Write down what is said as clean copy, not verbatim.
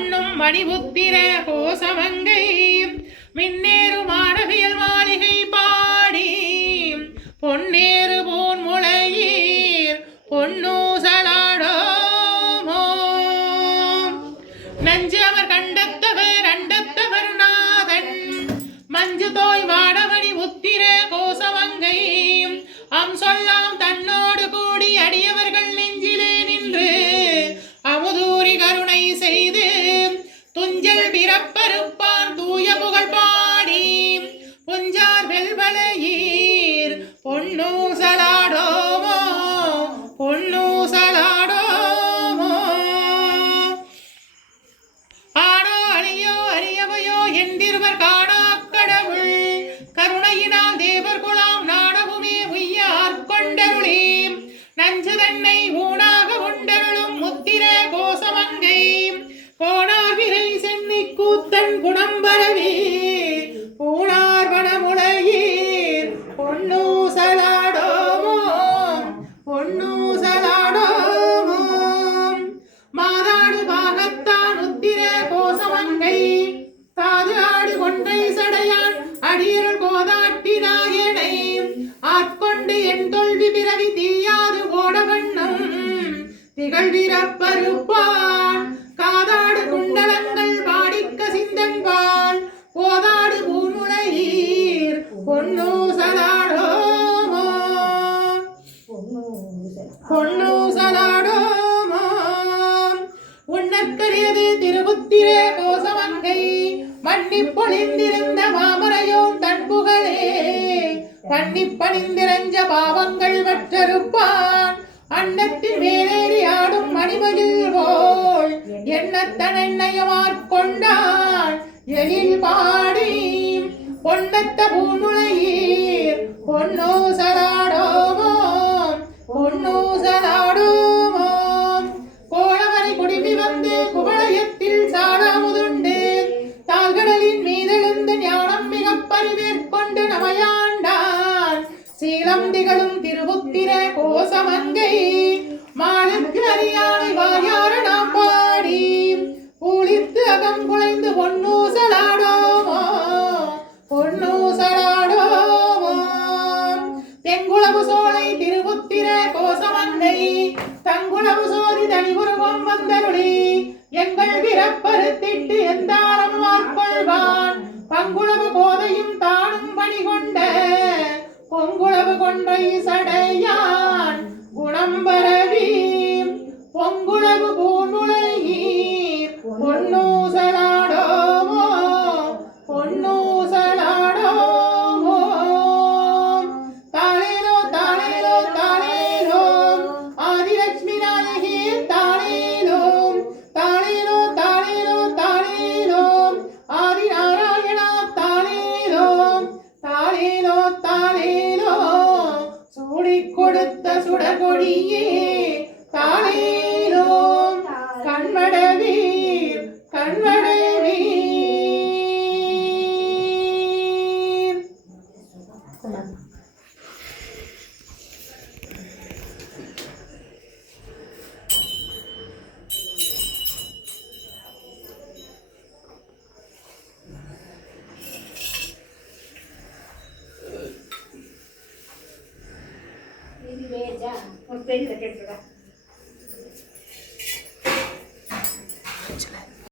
மண்ணும் மணிபுத்திர கோசமங்கை மின்னேறு மாடவியல் மாளிகை பாடி பொன்னேறு போன் முளையீர் பொன்னூசலாடோமோ நஞ்சு அவர் கண்டத்தவர் அண்டத்தவர் நாதன் மஞ்சு தோய் மாடமணி உத்திர கோசமங்கை சொல்லாம் தன்னோடு கூடி அடியவர்கள் நெஞ்சிலே நின்று அமுதூரி கருணை செய்து துஞ்சல் பிறப்பருப்பான் தூய புகழ் பாடி புஞ்சார் வெல்வளையீர் பொன்னூசலாடோமோ பொன்னூசலாடோமோ ஆடோ அழியோ அறியவையோ என்றிருவர் காணா கடவுள் கருணையினால் தேவர் குலாம் நாடவுமே உய்யார் கொண்டருளி நஞ்சு தன்னை ஊனாக உண்டருளும் முத்திர கோசமங்கை கோணார் விரை சென்னை கூத்தன் குணம்பரவே பூணார் வனமுளையீர் பொன்னூசலாடோமோ பொன்னூசலாடோமோ மாதாடு பாகத்தான் உத்திர கோசமங்கை தாது ஆடு கொன்றை சடையான் அடியருள் கோதாட்டி நாயனை ஆட்கொண்டு என் தொல்வி பிறவி தீயாது ஓடவண்ணம் திகழ்விரப்பருப்பான் காதாடு குண்டலங்கள் பாடிக்க சிந்தன்பால் போதாடு பூமுளையீர் பொன்னூசலாடோமோ பொன்னூசலாடோமோ உன்னற்கரியது திருபுத்திர கோசமங்கை மன்னி பொழிந்திருந்த மாமரையோன் தன் புகழே பண்ணி பணிந்திரஞ்ச பாவங்கள் வற்றறுப்பான் அன்னத்தின் மேலேறி ஆடும் மணிமயில் போல் எண்ணத்தனையமாற்கொண்டான் எழில் பாடி பொன்னத்த பூமுளையீர் பொன்னூசலாடோமோ பொன்னூசலாடோமோ கோளவரை குடிமி வந்து குவளையத்தில் சாடாமுதுண்டு தாழ்கடலின் மீதெழுந்து ஞானம் மிக பரிவேற்கொண்டு நமையாண்டான் சீலம் திகழும் திருபுத்திர கோசமங்கை மாலுக்கு அறியானை வாயார நாம் பாடி பூளித்து அகம் குலைந்து பொன்னூசலாடோமோ பொன்னூசலாடோமோ தெங்குளவு சோலை திருபுத்திர கோசமங்கை தங்குளவு சோதி தனிபுருவம் வந்தருளி எங்கள் பிறப்பறுத்திட்டு எந்தாரம் வார்கொள்வான் பங்குளவு கோதையும் தானும் பணி கொண்ட பொங்குளவு கொன்றை சடையான் குணம்பரவி பொங்குளவு பூமுளையீர் பொன்னூசலாடோமோ பொன்னூசலாடோமோ தாளேலோ தாளேலோ தாளேலோ ஆதிலட்சுமி நாயகி தாளேலோ தாளேலோ தாளேலோ தாளேலோ ஆதி நாராயணா தாளேலோ தாளேலோ தாளேலோ சூடிக் கொடுத்த சுடகொடியே தாளேலோ கண்மடவீர் கண்மடவீர் Beda, uma pena que é